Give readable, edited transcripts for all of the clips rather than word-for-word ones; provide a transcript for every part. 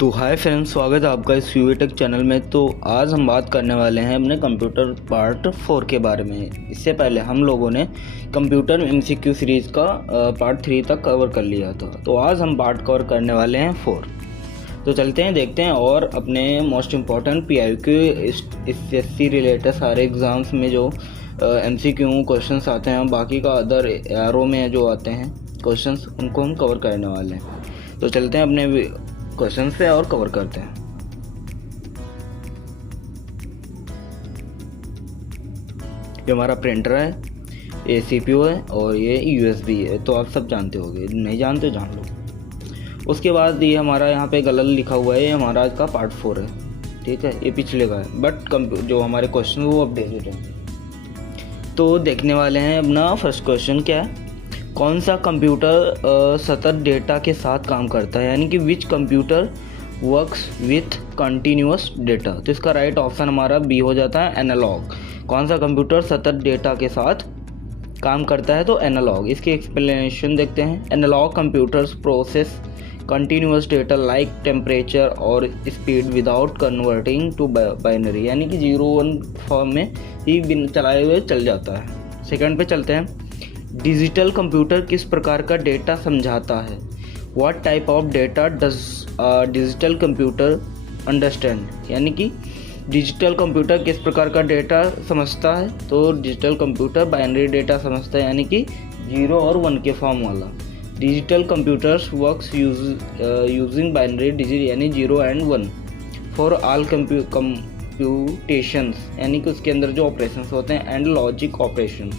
तो hi friends, स्वागत है आपका इस यूएटेक चैनल में। तो आज हम बात करने वाले हैं अपने कंप्यूटर पार्ट 4 के बारे में। इससे पहले हम लोगों ने कंप्यूटर एमसीक्यू सीरीज़ का पार्ट 3 तक कवर कर लिया था। तो आज हम पार्ट कवर करने वाले हैं 4। तो चलते हैं, देखते हैं और अपने मोस्ट इम्पॉर्टेंट पीआईक्यू इससे रिलेटेड सारे एग्ज़ाम्स में जो एमसीक्यू क्वेश्चंस आते हैं, बाकी का अदर एआरओ में जो आते हैं क्वेश्चंस, उनको हम कवर करने वाले हैं। तो चलते हैं अपने क्वेश्चन पे और कवर करते हैं। ये हमारा प्रिंटर है, ये सीपीयू है और ये यूएसबी है। तो आप सब जानते होंगे, नहीं जानते जान लो। उसके बाद ये हमारा यहाँ पे गलत लिखा हुआ है, ये हमारा आज का पार्ट 4 है, ठीक है। ये पिछले का है, बट जो हमारे क्वेश्चन वो अपडेटेड है। तो देखने वाले हैं अपना फर्स्ट क्वेश्चन क्या है। कौन सा कंप्यूटर सतत डेटा के साथ काम करता है, यानी कि which computer works with continuous data. तो इसका राइट ऑप्शन हमारा बी हो जाता है, एनालॉग। कौन सा कंप्यूटर सतत डेटा के साथ काम करता है, तो एनालॉग। इसकी एक्सप्लेनेशन देखते हैं। Analog computers process continuous data like temperature और speed without converting to binary, यानी कि 0-1 फॉर्म में ही बिन चलाए हुए चल जाता है। सेकंड पे चलते हैं। डिजिटल कंप्यूटर किस प्रकार का डेटा समझाता है। What type of data does digital computer understand, यानी कि डिजिटल कंप्यूटर किस प्रकार का डेटा समझता है, तो डिजिटल कंप्यूटर बाइनरी डेटा समझता है, यानी कि 0 और 1 के फॉर्म वाला। Digital computers works using binary digit, यानी 0 एंड 1 फॉर ऑल कंप्यूटेशंस, यानी कि उसके अंदर जो ऑपरेशंस होते हैं, एंड लॉजिक ऑपरेशन।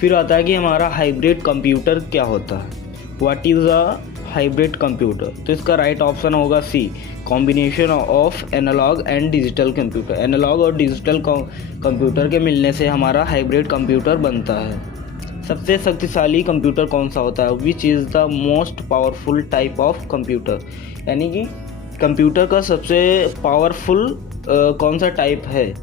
फिर आता है कि हमारा हाइब्रिड कंप्यूटर क्या होता है। What is a hybrid computer, तो इसका राइट ऑप्शन होगा C, combination of analog and digital computer. Analog और डिजिटल कंप्यूटर के मिलने से हमारा हाइब्रिड कंप्यूटर बनता है। सबसे शक्तिशाली कंप्यूटर कौन सा होता है। Which is the most powerful type of computer, यानी कि कंप्यूटर का सबसे पावरफुल कौन सा टाइप है,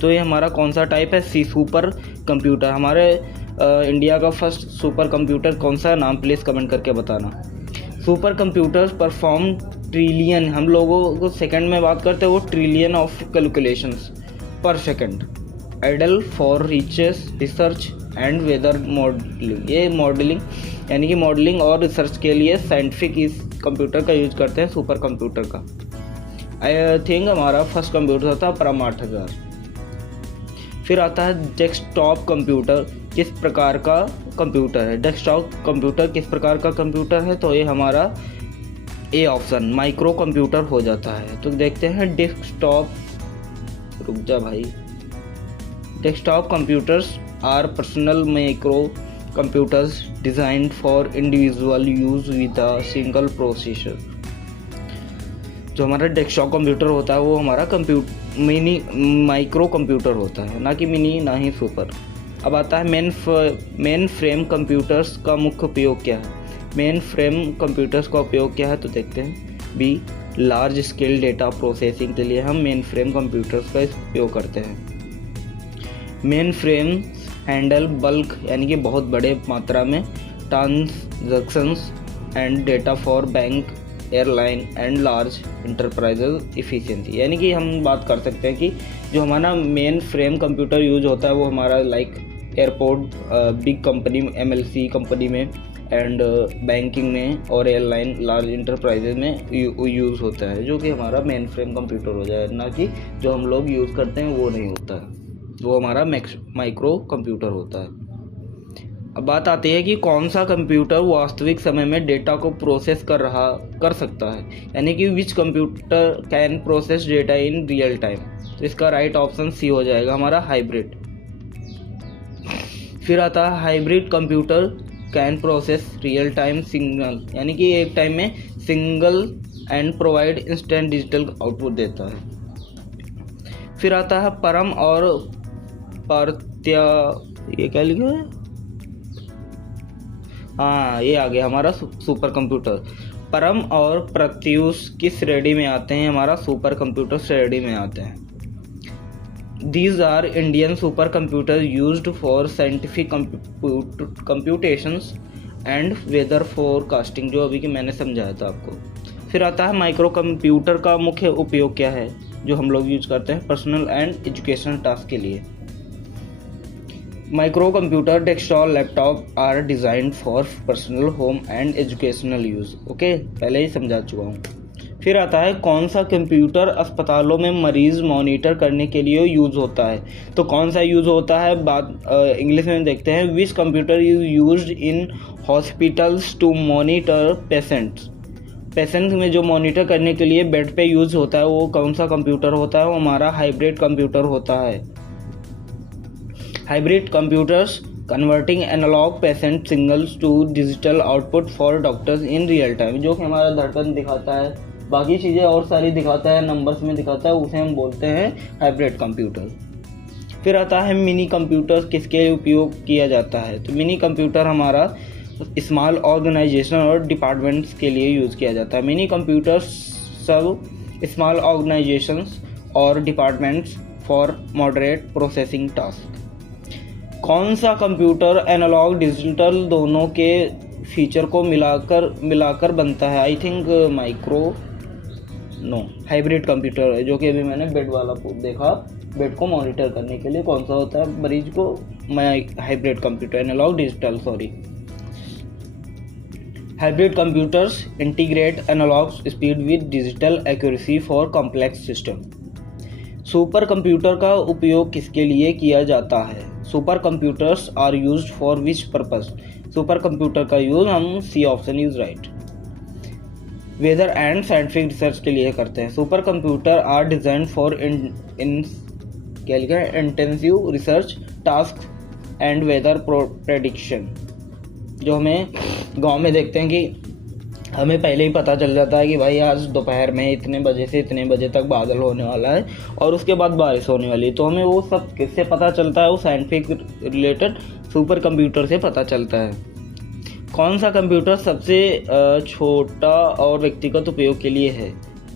तो ये हमारा कौन सा टाइप है, सी, सुपर कंप्यूटर। हमारे इंडिया का फर्स्ट सुपर कंप्यूटर कौन सा है, नाम प्लीज़ कमेंट करके बताना। सुपर कंप्यूटर्स परफॉर्म ट्रिलियन, हम लोगों को सेकंड में बात करते हैं, वो trillion of calculations per second. Ideal for research and weather modelling, ये मॉडलिंग यानी कि मॉडलिंग और रिसर्च के लिए साइंटिफिक इस कंप्यूटर का यूज करते हैं, सुपर कंप्यूटर का। आई थिंक हमारा फर्स्ट कंप्यूटर था परम 8000। फिर आता है डेस्कटॉप कंप्यूटर किस प्रकार का कंप्यूटर है। डेस्कटॉप कंप्यूटर किस प्रकार का कंप्यूटर है, तो ये हमारा ए ऑप्शन माइक्रो कंप्यूटर हो जाता है। तो देखते हैं डेस्कटॉप, रुक जा भाई। Desktop computers are personal micro computers designed for individual use with a single processor. जो हमारा डेस्कटॉप कंप्यूटर होता है वो हमारा मिनी माइक्रो कंप्यूटर होता है, ना कि मिनी ना ही सुपर। अब आता है मेन फ्रेम कंप्यूटर्स का मुख्य उपयोग क्या है। मेन फ्रेम कंप्यूटर्स का उपयोग क्या है, तो देखते हैं। B, large scale data processing के लिए हम मेन फ्रेम कंप्यूटर्स का उपयोग करते हैं। मेन फ्रेम हैंडल बल्क, यानी कि बहुत बड़े मात्रा में transactions and data for bank, airline and large enterprises efficiency, यानी कि हम बात कर सकते हैं कि जो हमारा मेन फ्रेम कंप्यूटर यूज होता है वो हमारा like airport, big company, MLC company में, एंड बैंकिंग में और एयरलाइन लार्ज इंटरप्राइजेज में यूज़ होता है, जो कि हमारा मेन फ्रेम कंप्यूटर हो जाए, ना कि जो हम लोग यूज़ करते हैं वो नहीं होता है, वो हमारा माइक्रो कंप्यूटर होता है। अब बात आती है कि कौन सा कंप्यूटर वास्तविक समय में डेटा को प्रोसेस कर सकता है, यानी कि which computer can process data in real time. तो इसका राइट ऑप्शन सी हो जाएगा हमारा हाइब्रिड। फिर आता है hybrid computer can process real time single, यानी कि एक टाइम में single and provide instant digital output देता है। फिर आता है परम और ये क्या लिखा है, हाँ ये आ गया हमारा सुपर कंप्यूटर। परम और प्रत्यूष किस श्रेणी में आते हैं, हमारा सुपर कंप्यूटर श्रेणी में आते हैं। These are Indian supercomputers used for scientific computations and weather forecasting, जो अभी कि मैंने समझाया था आपको। फिर आता है माइक्रो कंप्यूटर का मुख्य उपयोग क्या है, जो हम लोग यूज करते हैं पर्सनल एंड एजुकेशनल टास्क के लिए। Micro computer desktop laptop are designed for personal home and educational use. Okay, पहले ही समझा चुका हूँ। फिर आता है कौन सा कंप्यूटर अस्पतालों में मरीज़ मॉनिटर करने के लिए यूज़ होता है। तो कौन सा यूज़ होता है, बात इंग्लिश में देखते हैं। Which computer is used in hospitals to monitor patients में जो मॉनिटर करने के लिए बेड पे यूज़ होता है वो कौन सा कंप्यूटर होता है, वो हमारा हाइब्रिड कंप्यूटर होता है। Hybrid computers converting analog patient signals to digital output for doctors in real time, जो कि हमारा धड़कन दिखाता है, बाकी चीज़ें और सारी दिखाता है, नंबर्स में दिखाता है, उसे हम बोलते हैं हाइब्रिड कंप्यूटर। फिर आता है मिनी कंप्यूटर किसके उपयोग किया जाता है। तो मिनी कंप्यूटर हमारा स्मॉल ऑर्गेनाइजेशन और डिपार्टमेंट्स के लिए यूज़ किया जाता है। मिनी कंप्यूटर्स सब स्मॉल ऑर्गेनाइजेशंस और departments for moderate processing task. कौन सा कंप्यूटर एनालॉग डिजिटल दोनों के फीचर को मिलाकर बनता है। आई थिंक हाइब्रिड कंप्यूटर है, जो कि अभी मैंने बेड वाला देखा, बेड को मॉनिटर करने के लिए कौन सा होता है मरीज को, hybrid computer analog digital hybrid computers integrate analog speed with digital accuracy for complex system. Super computer का उपयोग किसके लिए किया जाता है। Super computers are used for which purpose. Super computer का यूज हम C option is right. Weather and scientific research के लिए करते हैं। Super computer are design for intensive research task and weather prediction. जो हमें गांव में देखते हैं कि हमें पहले ही पता चल जाता है कि भाई आज दोपहर में इतने बजे से इतने बजे तक बादल होने वाला है और उसके बाद बारिश होने वाली है। तो हमें वो सब किससे पता चलता है, वो साइंटिफिक रिलेटेड सुपर कंप्यूटर से पता चलता है। कौन सा कंप्यूटर सबसे छोटा और व्यक्तिगत उपयोग के लिए है,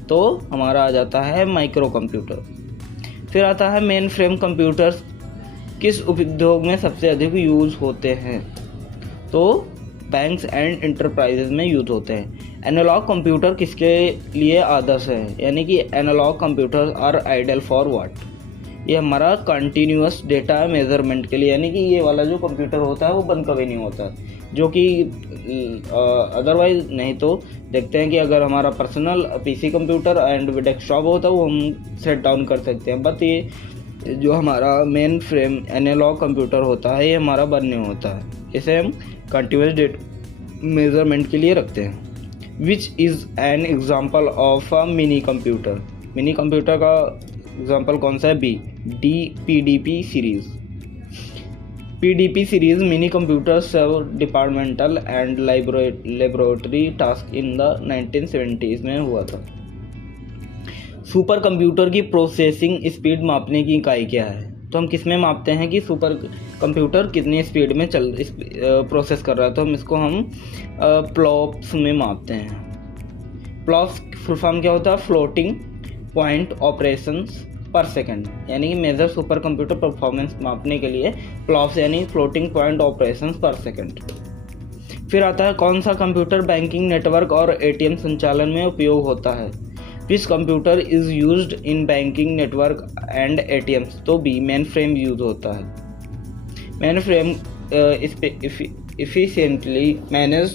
तो हमारा आ जाता है माइक्रो कंप्यूटर। फिर आता है मेन फ्रेम कंप्यूटर्स किस उद्योग में सबसे अधिक यूज़ होते हैं, तो बैंक्स एंड इंटरप्राइजेज में यूज होते हैं। एनालॉग कंप्यूटर किसके लिए आदर्श है, यानी कि analog computer are ideal for what. ये हमारा कंटिन्यूअस डेटा मेजरमेंट के लिए, यानी कि ये वाला जो कंप्यूटर होता है वो बंद कभी नहीं होता, जो कि अदरवाइज नहीं। तो देखते हैं कि अगर हमारा personal PC computer and desktop होता है वो हम सेट डाउन कर सकते हैं, बट ये जो हमारा मेन फ्रेम एनालॉग कंप्यूटर होता है ये हमारा बंद नहीं होता है, इसे हम कंटिन्यूअस डेटा मेजरमेंट के लिए रखते हैं। Which is an example of a mini computer. Mini computer का एग्जाम्पल कौन सा है, B D PDP series. PDP series mini computer serve departmental and laboratory task in the 1970s में हुआ था। सुपर कंप्यूटर की प्रोसेसिंग स्पीड मापने की इकाई क्या है, तो हम किस में मापते हैं कि सुपर कंप्यूटर कितनी स्पीड में प्रोसेस कर रहा है, तो हम प्लॉप्स में मापते हैं। प्लॉप्स फुल फॉर्म क्या होता है, floating point operations per second, यानी कि मेजर सुपर कंप्यूटर परफॉर्मेंस मापने के लिए प्लॉप्स यानी floating point operations per second. फिर आता है कौन सा कंप्यूटर बैंकिंग नेटवर्क और एटीएम संचालन में उपयोग होता है। Which computer is used in banking network and ATMs, तो बी मेन फ्रेम यूज होता है। Mainframe efficiently manage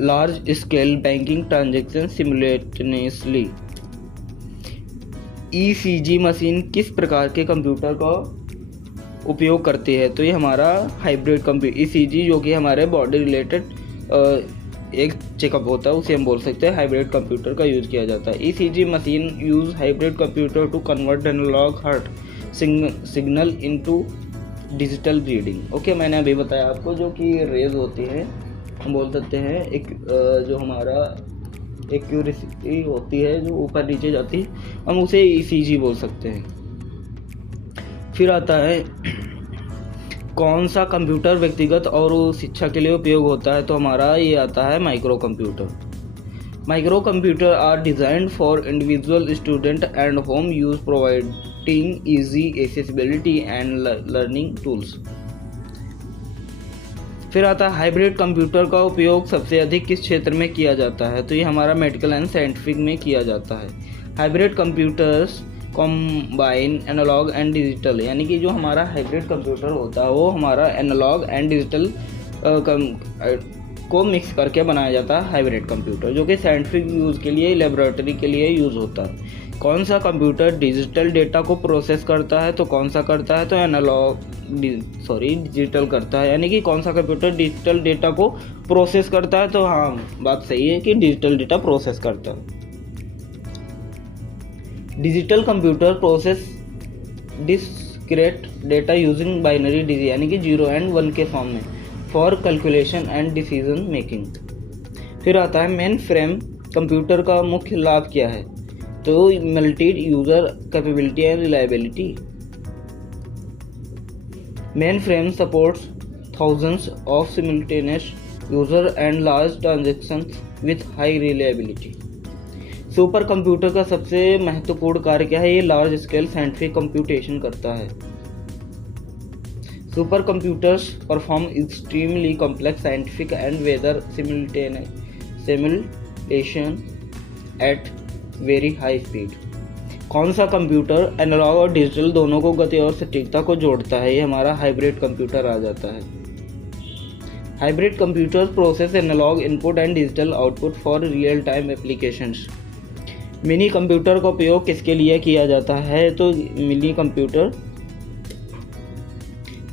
large scale banking transactions simultaneously। ECG machine किस प्रकार के कंप्यूटर का उपयोग करती है, तो ये हमारा हाइब्रिड कंप्यूटर ECG जो कि हमारे बॉडी रिलेटेड एक चेकअप होता है, उसे हम बोल सकते हैं हाइब्रिड कंप्यूटर का यूज़ किया जाता है। ECG machine use hybrid computer to convert analog heart signal into digital reading. Okay, मैंने अभी बताया आपको जो कि रेज होती है, हम बोल सकते हैं एक जो हमारा एक्यूरेसी होती है जो ऊपर नीचे जाती है, हम उसे ECG बोल सकते हैं। फिर आता है कौन सा कंप्यूटर व्यक्तिगत और शिक्षा के लिए उपयोग होता है, तो हमारा ये आता है micro computer. Micro computer are designed for individual student and home use providing easy accessibility and learning tools. फिर आता है हाइब्रिड कंप्यूटर का उपयोग सबसे अधिक किस क्षेत्र में किया जाता है, तो ये हमारा मेडिकल एंड साइंटिफिक में किया जाता है। Hybrid computers combine analog and digital, यानी कि जो हमारा हाइब्रिड कंप्यूटर होता है वो हमारा एनालॉग एंड डिजिटल को मिक्स करके बनाया जाता है हाइब्रिड कंप्यूटर, जो कि साइंटिफिक यूज़ के लिए, लेबोरेटरी के लिए यूज़ होता है। कौन सा कंप्यूटर डिजिटल डेटा को प्रोसेस करता है, तो कौन सा करता है, तो डिजिटल करता है, यानी कि कौन सा कंप्यूटर डिजिटल डेटा को प्रोसेस करता है, तो हाँ बात सही है कि डिजिटल डेटा प्रोसेस करता है। Digital computer process discrete data using binary digit, यानी कि 0 and 1 के फॉर्म में, for calculation and decision making. फिर आता है मेन फ्रेम कंप्यूटर का मुख्य लाभ क्या है, तो multi user capability and reliability. Main frame supports thousands of simultaneous user and large transactions with high reliability. Super computer का सबसे महत्वपूर्ण कार्य क्या है, ये लार्ज स्केल साइंटिफिक कंप्यूटेशन करता है। Super computers perform extremely complex scientific and weather simulation at very high speed. कौन सा कंप्यूटर एनालॉग और डिजिटल दोनों को गति और सटीकता को जोड़ता है, ये हमारा हाइब्रिड कंप्यूटर आ जाता है। Hybrid computers process analog input and digital output for real time applications. Mini computer का उपयोग किसके लिए किया जाता है, तो मिनी कंप्यूटर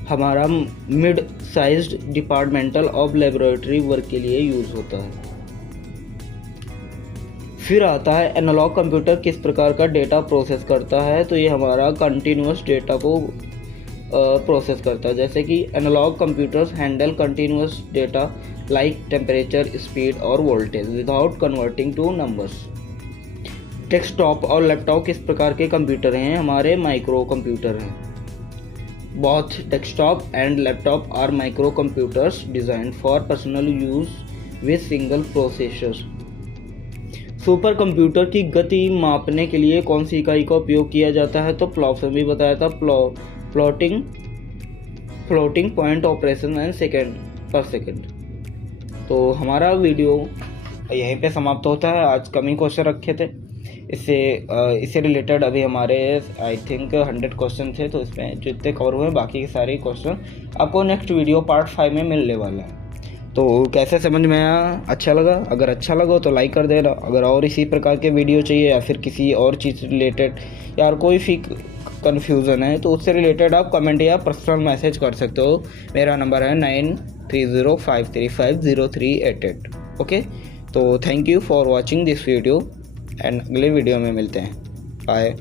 हमारा mid sized departmental of laboratory work के लिए यूज़ होता है। फिर आता है एनालॉग कंप्यूटर किस प्रकार का डेटा प्रोसेस करता है, तो ये हमारा कंटिन्यूस डेटा को प्रोसेस करता है। जैसे कि analog computers handle continuous data like temperature, speed और voltage without converting to numbers. Desktop और लैपटॉप किस प्रकार के कंप्यूटर हैं, हमारे माइक्रो कंप्यूटर हैं। Both desktop and laptop are micro computers design for personal use with single processor. Super computer की गति मापने के लिए कौन सी इकाई का उपयोग किया जाता है, तो फ्लॉप्स में भी बताया था, floating point operation and second पर सेकेंड। तो हमारा वीडियो यहीं पे समाप्त होता है। आज कम ही क्वेश्चन रखे थे, इससे रिलेटेड अभी हमारे आई थिंक 100 क्वेश्चन थे, तो इसमें जितने कवर हुए बाकी के सारे क्वेश्चन आपको नेक्स्ट वीडियो पार्ट 5 में मिलने वाला है। तो कैसे समझ में आया, अच्छा लगा? अगर अच्छा लगा तो लाइक कर देना। अगर और इसी प्रकार के वीडियो चाहिए या फिर किसी और चीज़ रिलेटेड यार कोई भी कन्फ्यूज़न है तो उससे रिलेटेड आप कमेंट या पर्सनल मैसेज कर सकते हो। मेरा नंबर है 9305350388। ओके, तो thank you for watching this video and अगले वीडियो में मिलते हैं। बाय।